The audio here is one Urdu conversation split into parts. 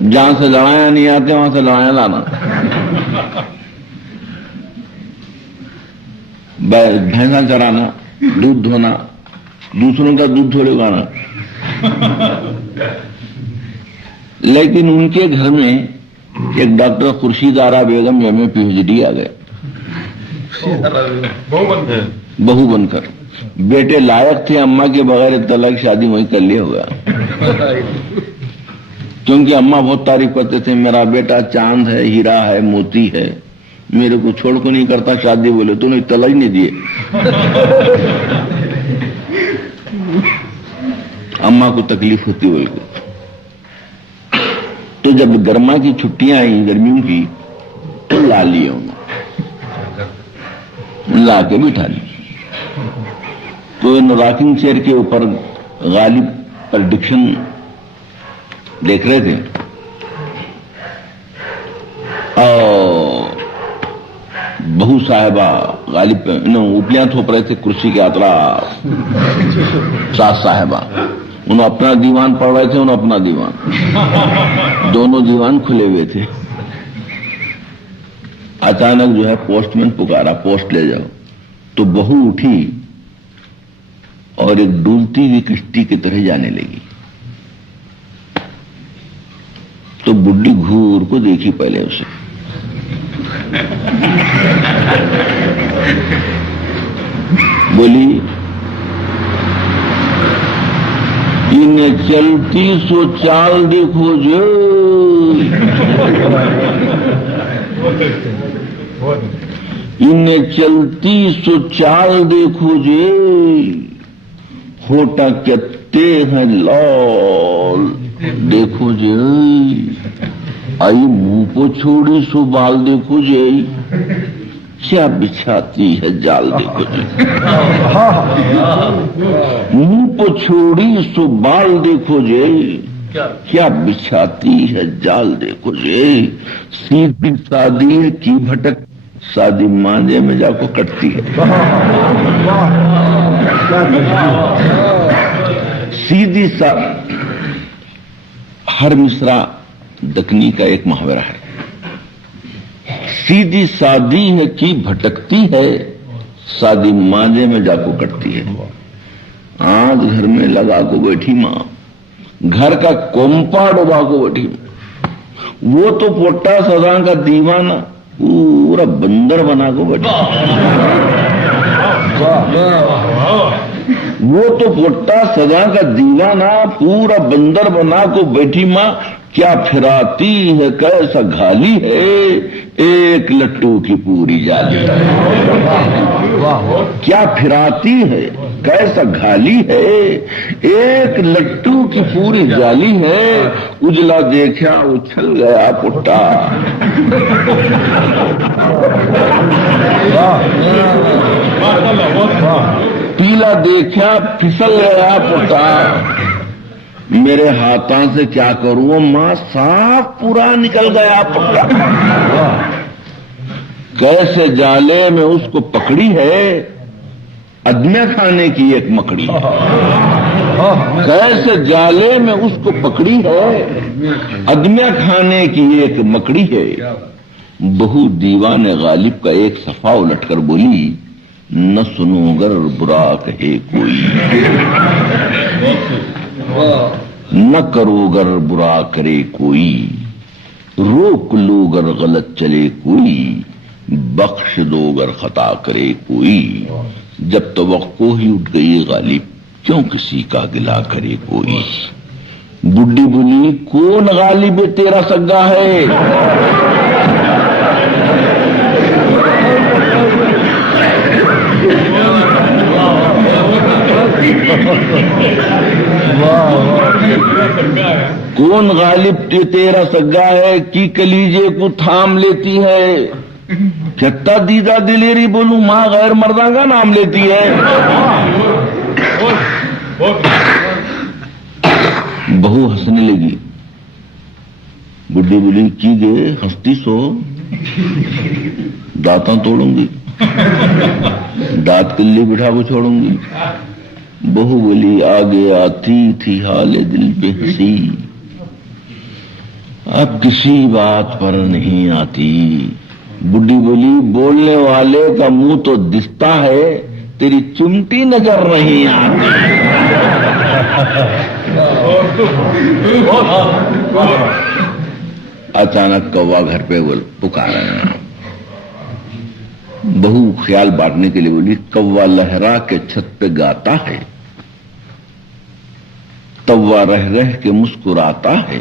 جہاں سے لڑائیاں نہیں آتے وہاں سے لڑائیاں لانا، بھینسا چرانا، دودھ دھونا، دوسروں کا دودھ تھوڑے اگانا. لیکن ان کے گھر میں ایک ڈاکٹر خورشید آرا بیگم ایم اے PhD آ گئے بہو بن کر. بیٹے لائق تھے، اماں کے بغیر طلاق شادی وہیں کر لیا ہوگا، کیونکہ اماں بہت تعریف کرتے تھے میرا بیٹا چاند ہے، ہیرا ہے، موتی ہے، میرے کو چھوڑ کو نہیں کرتا شادی. بولے تو نے اطلاع ہی نہیں دیے. اماں کو تکلیف ہوتی بول کے. تو جب گرما کی چھٹیاں آئیں گرمیوں کی تو لا لیے انہوں، لا کے بٹھا لی. تو ان راکنگ چیئر کے اوپر غالب پریڈکشن دیکھ رہے تھے اور بہو صاحبہ غالب اوپلیاں تھوپ رہے تھے کرسی کے اطراف. ساس صاحبہ انہوں اپنا دیوان پڑھ رہے تھے، انہوں اپنا دیوان، دونوں دیوان کھلے ہوئے تھے. اچانک جو ہے پوسٹ مین پکارا پوسٹ لے جاؤ. تو بہو اٹھی اور ایک ڈولتی ہوئی کشتی کی طرح جانے لگی. تو بڈھی گھور کو دیکھی پہلے اسے، بولی انہیں چلتی سو چال دیکھو جو، انہیں چلتی سو چال دیکھو جے، ہوٹا کتے ہیں لال دیکھو جے، آئی منہ کو چھوڑی سو بال دیکھو جے، کیا بچھاتی ہے جال دیکھو جے، منہ کو چھوڑی سو بال دیکھو جے، کیا بچھاتی ہے جال دیکھو جے، سیدھی سادی ہے کی بھٹک سادی مانجے میں جا کو کٹتی ہے. سیدھی سا ہر مصرع دکنی کا ایک محاورہ ہے. سیدھی سادی ہے کی بھٹکتی ہے سادی مانجے میں جا کو کٹتی ہے. آج گھر میں لگا کو بیٹھی ماں، گھر کا کومپا ڈبا کو بیٹھی ماں، وہ تو پوٹا سزا کا دیوانہ پورا بندر بنا کو بیٹھا. وہ تو پوٹا سزا کا دیوانہ پورا بندر بنا کو بیٹھی ماں، کیا پھراتی ہے کیسا گھالی ہے ایک لٹو کی پوری جالی ہے. کیا پھراتی ہے کیسا گھالی ہے ایک لٹو کی پوری جالی ہے، اجلا دیکھا اچھل گیا پٹا، پیلا دیکھا پھسل گیا پٹا. میرے ہاتھوں سے کیا کروں ماں، صاف پورا نکل گیا پٹا. کیسے جالے میں اس کو پکڑی ہے ادمیہ کھانے کی ایک مکڑی، کیسے جالے میں اس کو پکڑی ہے ادمیہ کھانے کی ایک مکڑی ہے. بہو دیوان غالب کا ایک صفحہ الٹ کر بولی نہ سنو گر برا کہے کوئی، نہ کرو گر برا کرے کوئی، روک لو گر غلط چلے کوئی، بخش دو گر خطا کرے کوئی. جب توقع ہی اٹھ گئی غالب کیوں کسی کا گلا کرے کوئی. بڈھی بولی کون غالب تیرا سگا ہے، کون غالب تیرا سگا ہے کی کلیجے کو تھام لیتی ہے. کہتا دیدہ دلیری بولوں ماں غیر مردہ کا نام لیتی ہے. بہو ہنسنے لگی. بڈھی بولی کی گئے ہنستی سو دانتاں توڑوں گی، دانت کلی بٹھا کو چھوڑوں گی. بہو بولی آگے آتی تھی حال دل پہ ہنسی، اب کسی بات پر نہیں آتی. بڈھی بولی بولنے والے کا منہ تو دستا ہے, تیری چمٹی نظر نہیں آتی. اچانک کوا گھر پہ پکارا. بہو خیال بانٹنے کے لیے بولی کوا لہرا کے چھت پہ گاتا ہے, توا رہ رہ کے مسکراتا ہے,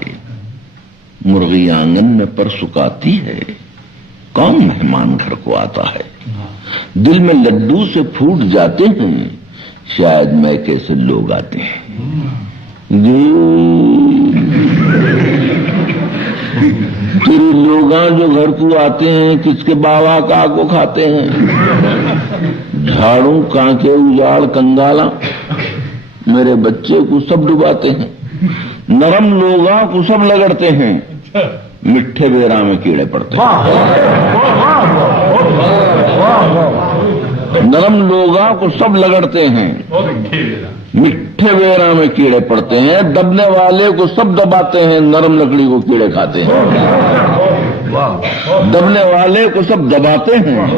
مرغی آنگن میں پر سکاتی ہے, کون مہمان گھر کو آتا ہے. دل میں لڈو سے پھوٹ جاتے ہیں, شاید میں کیسے لوگ آتے ہیں. تیرے لوگاں جو گھر کو آتے ہیں کس کے باوا کا کو کھاتے ہیں. جھاڑوں کانکے اجاڑ کنگالا میرے بچے کو سب ڈباتے ہیں. نرم لوگاں کو سب لگڑتے ہیں, مٹھے بیرا میں کیڑے پڑتے ہیں. نرم لوگاں کو سب لگڑتے ہیں, مٹھے بیرا میں کیڑے پڑتے ہیں. دبنے والے کو سب دباتے ہیں, نرم لکڑی کو کیڑے کھاتے ہیں. دبنے والے کو سب دباتے ہیں,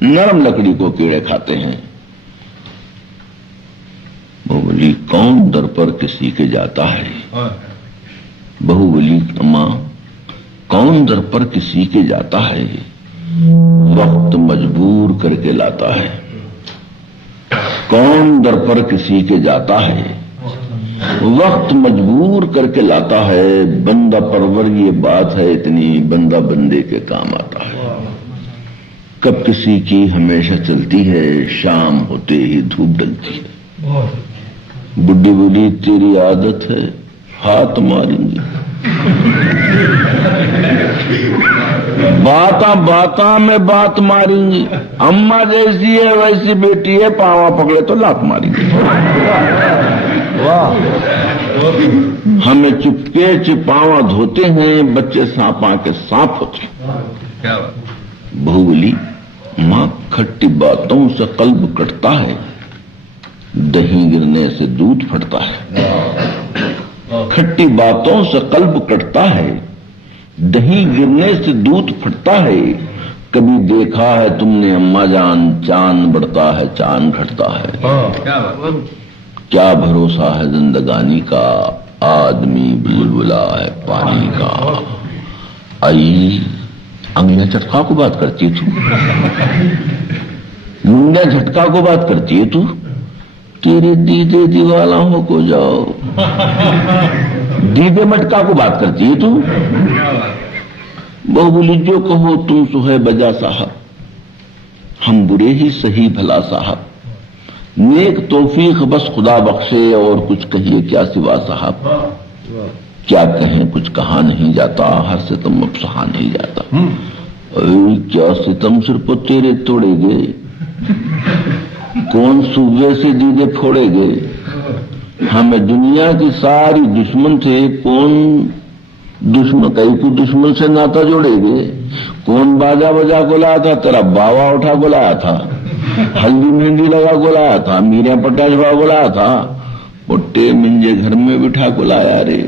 نرم لکڑی کو کیڑے کھاتے ہیں. بہو بولی کون در پر کسی کے جاتا ہے. بہو بولی اماں کون در پر کسی کے جاتا ہے, وقت مجبور کر کے لاتا ہے. کون در پر کسی کے جاتا ہے, وقت مجبور کر کے لاتا ہے. بندہ پرور یہ بات ہے اتنی, بندہ بندے کے کام آتا ہے. کب کسی کی ہمیشہ چلتی ہے, شام ہوتے ہی دھوپ ڈلتی ہے. بڈھی بولی تیری عادت ہے ہاتھ ماریں گی. باتاں میں بات ماریں گی. اماں جیسی ہے ویسی بیٹی ہے, پاواں پکڑے تو لات ماریں گی. ہمیں چپکے چپاواں دھوتے ہیں, بچے سانپاں کے سانپ ہوتے ہیں. بہو بولی ماں کھٹی باتوں سے قلب کٹتا ہے, دہی گرنے سے دودھ پھٹتا ہے. کھٹی باتوں سے قلب کٹتا ہے, دہی گرنے سے دودھ پھٹتا ہے. کبھی دیکھا ہے تم نے اماں جان, چاند بڑھتا ہے چاند گھٹتا ہے. کیا بھروسہ ہے زندگانی کا, آدمی بلبلا ہے پانی کا. آئی انگلیاں چٹکا کو بات کرتی ہے تو, منڈا جھٹکا کو بات کرتی ہے تو. تیرے دیدے دیوالا ہو کو جاؤ, دیدے مٹکا کو بات کرتی ہے تو. بہو بولی جو کہو تم سو ہے بجا صاحب, ہم برے ہی صحیح بھلا صاحب. نیک توفیق بس خدا بخشے, اور کچھ کہیے کیا سوا صاحب. کیا کہیں کچھ کہا نہیں جاتا, ہر ستم اب سہا نہیں جاتا. کیا ستم صرف تیرے توڑے گئے, کون صوبے سے دیدے پھوڑے گئے. ہمیں دنیا کی ساری دشمن تھے, کون دشمن کئی کو دشمن سے ناتا جوڑے گئے. کون باجا بجا کو لایا تھا, تیرا باوا اٹھا کو لایا تھا. ہلدی مہندی لگا کو لایا تھا, میرا پٹا جھڑا کو لایا تھا. پٹے منجے گھر میں بٹھا کو لایا رے,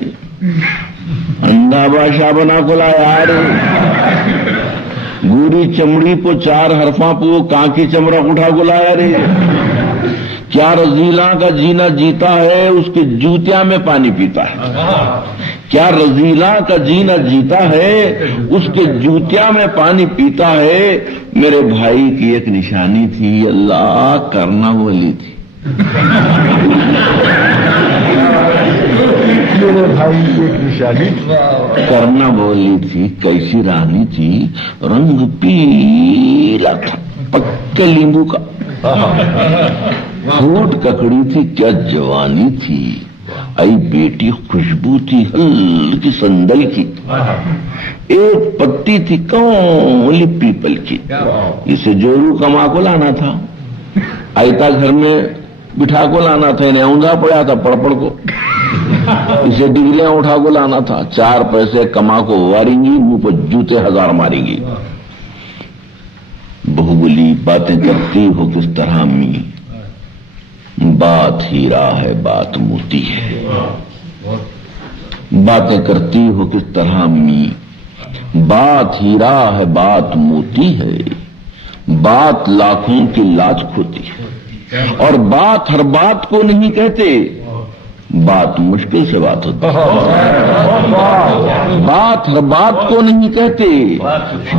اندھا بادشاہ بنا کو لایا رے. گوری چمڑی پو چار حرفاں پو کانکی چمڑا اٹھا کو لایا رے. کیا رزیلاں کا جینا جیتا ہے, اس کے جوتیاں میں پانی پیتا ہے. کیا رزیلاں کا جینا جیتا ہے, اس کے جوتیاں میں پانی پیتا ہے. میرے بھائی کی ایک نشانی تھی, اللہ کرنا والی تھی. میرے بھائی کی ایک نشانی کرنا بولی تھی. کیسی رانی تھی, رنگ پیلا تھا پکے لیمبو کا. پھوٹ ککڑی تھی, کیا جوانی تھی. ای بیٹی خوشبو تھی ہلکی سندل کی. ایک پتی تھی کولی پیپل کی. اسے جورو کما کو لانا تھا, آئیتا گھر میں بٹھا کو لانا تھا. انہیں اوندا پڑا تھا پڑ پڑ کو. اسے ڈگلیاں اٹھا کو لانا تھا. 4 پیسے کما کو واریں گی, منہ پر جوتے 1000 ماریں گی. بہو بولی باتیں کرتی ہو کس طرح امی, بات ہیرا ہے بات موتی ہے. باتیں کرتی ہو کس طرح امی، بات ہیرا ہے بات موتی ہے، بات لاکھوں کی لاج کھوتی ہے، اور بات ہر بات کو نہیں کہتے، بات مشکل سے بات ہوتی ہے، بات ہر بات کو نہیں کہتے،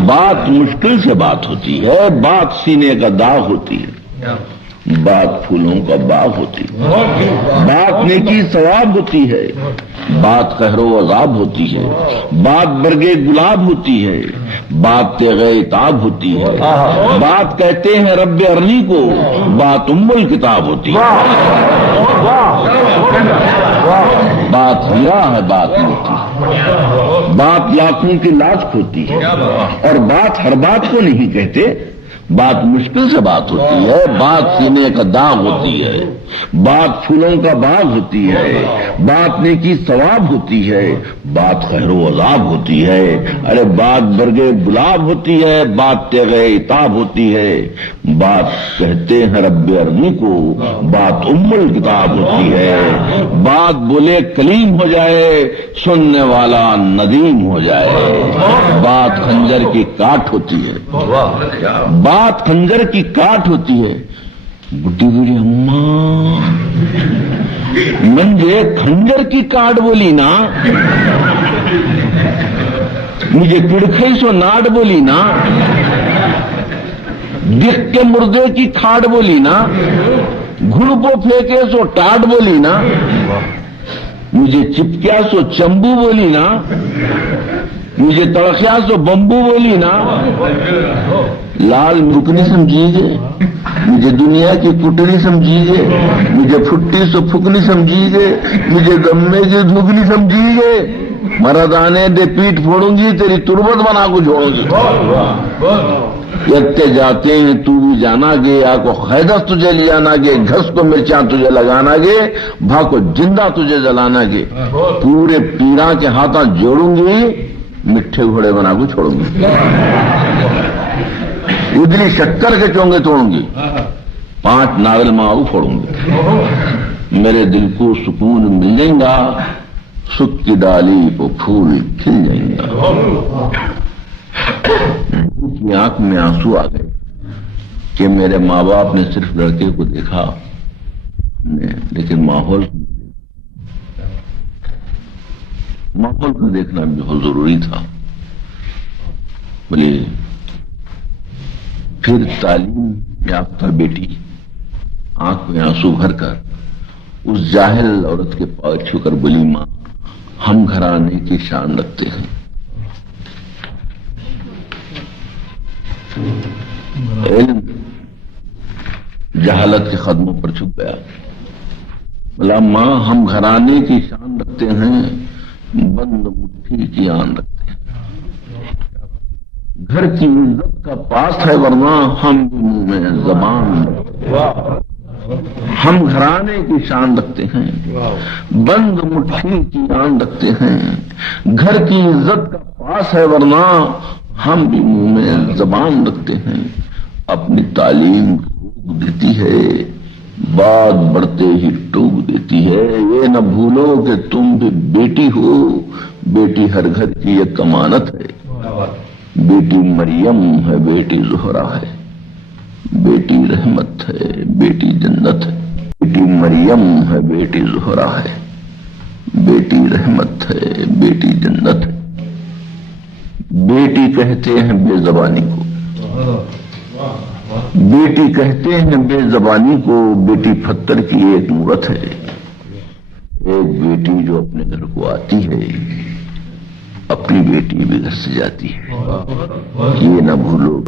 بات مشکل سے بات ہوتی ہے، بات سینے کا داغ ہوتی ہے، بات پھولوں کا باغ ہوتی ہے، بات نیکی ثواب ہوتی ہے، بات قہر و عذاب ہوتی ہے، بات برگے گلاب ہوتی ہے، بات تیغ عتاب ہوتی ہے، بات کہتے ہیں رب ارنی کو، بات ام الکتاب ہوتی ہے، بات ہیرا ہے بات موتی، بات لاکھوں کی لاج کھوتی ہے، اور بات ہر بات کو نہیں کہتے، بات مشکل سے بات ہوتی ہے، بات سینے کا داغ ہوتی ہے، بات پھولوں کا باغ ہوتی ہے، بات نیکی ثواب ہوتی ہے، بات خیر و عذاب ہوتی ہے، ارے بات برگے گلاب ہوتی ہے، بات تیغ عتاب ہوتی ہے، بات کہتے ہیں رب ارنی کو، بات ام الکتاب ہوتی ہے، بات بولے کلیم ہو جائے، سننے والا ندیم ہو جائے، بات خنجر کی کاٹ ہوتی ہے، بات خنجر کی کاٹ ہوتی ہے، بڈی بولی اماں منجھے خنجر کی کاٹ بولی نا، مجھے کڑکھئی سو ناٹ بولی نا، دکھ کے مردے کی کھاٹ بولی نا، گھڑ کو پھینکے سو ٹاٹ بولی نا، مجھے چپکیا سو چمبو بولی نا، مجھے تڑکیا سو بمبو بولی نا، لال مرکنی سمجھیے، مجھے دنیا کی کٹنی سمجھیے، مجھے پھٹی سو پھکنی سمجھیے، مجھے گمے کی دھگنی سمجھیے، مردانے دے پیٹ پھوڑوں گی، تیری تربت بنا کو چھوڑوں گی، یتے جاتے ہیں تو بھی جانا گے، آ کو خیدس تجھے لے جانا گے، گھس کو مرچاں تجھے لگانا گے، بھا کو جندہ تجھے جلانا گے، پورے پیراں کے ہاتھاں جوڑوں گی، مٹھے گھوڑے بنا کو چھوڑوں گی، ادلی شکر کے چونگے توڑوں گی، 5 ناول ماؤ پھوڑوں گی، میرے دل کو سکون مل جائیں گا، سکھ کی ڈالی پہ پھول کھل جائیں گا، کی آنکھ میں آنسو آ گئے کہ میرے ماں باپ نے صرف لڑکے کو دیکھا لیکن ماحول کا دیکھنا بھی بہت ضروری تھا، بولے پھر تعلیم یافتہ بیٹی آنکھ میں آنسو بھر کر اس جاہل عورت کے پاؤں چھو کر بولی ماں ہم گھرانے کی شان رکھتے ہیں، علم جہالت کے قدموں پر چھپ گیا، بولا ماں ہم گھرانے کی شان رکھتے ہیں، بند مٹھی کی آن رکھتے ہیں، گھر کی عزت کا پاس ہے ورنہ ہم بھی منہ میں زبان رکھتے ہیں، ہم گھرانے کی شان رکھتے ہیں، بند مٹھی کی آن رکھتے ہیں، گھر کی عزت کا پاس ہے ورنہ ہم بھی منہ میں زبان رکھتے ہیں، اپنی تعلیم روک دیتی ہے، بات بڑھتے ہی ٹوک دیتی ہے، یہ نہ بھولو کہ تم بھی بیٹی ہو، بیٹی ہر گھر کی ایک امانت ہے، بیٹی مریم ہے، بیٹی زہرا ہے، بیٹی رحمت ہے، بیٹی جنت ہے، بیٹی مریم ہے، بیٹی زہرا ہے، بیٹی رحمت ہے، بیٹی جنت ہے، بیٹی کہتے ہیں بے زبانی کو، بیٹی کہتے ہیں بے زبانی کو، بیٹی پتھر کی ایک مورت ہے، ایک بیٹی جو اپنے گھر کو آتی ہے اپنی بیٹی بھی گھر سے جاتی ہے، یہ نہ بھولو